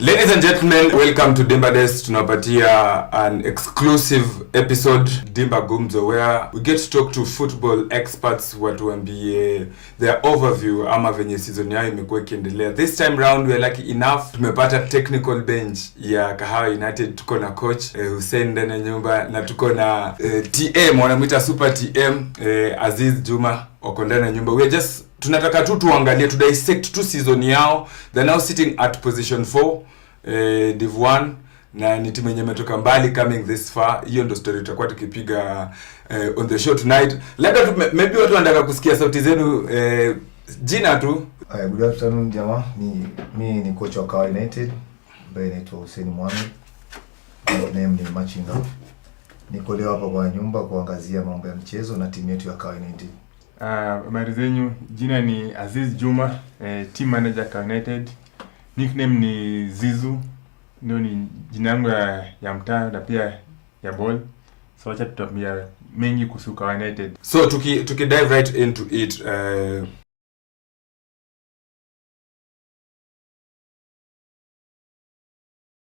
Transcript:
Ladies and gentlemen, welcome to Dimba Desk. Tunapatia an exclusive episode, Dimba Gumzo, where we get to talk to football experts watuambie their overview ama venye season yao imekuwa ikiendelea. This time round we are lucky enough tumepata technical bench ya Kahawa United. Tuko na coach Hussein ndani ya nyumba na tuko na TM, wanamuita super TM, Aziz Juma wako ndani ya nyumba. We are just tunataka tu tuangalie, to dissect tu season yao. They're now sitting at position 4, Div 1, na ni timu yenye imetoka mbali coming this far. Hiyo ndio story tutakuwa tukipiga on the show tonight. Labda maybe watu wanataka kusikia sauti zenu, jina tu. Good afternoon jamaa. Mimi ni coach wa Kahawa United, ambaye naitwa Hussein Mohamed. Name ni Machinga. Niko leo hapa kwa nyumba kuangazia mambo ya mchezo na timu yetu ya Kahawa United. Habari zenyu, jina ni Aziz Juma, team manager Kahawa United. Nickname ni Zizu, ndio ni jina yangu ya mtaa na pia ya ball. So acha tutambia mengi kuhusu Kahawa United. So tuki dive right into it.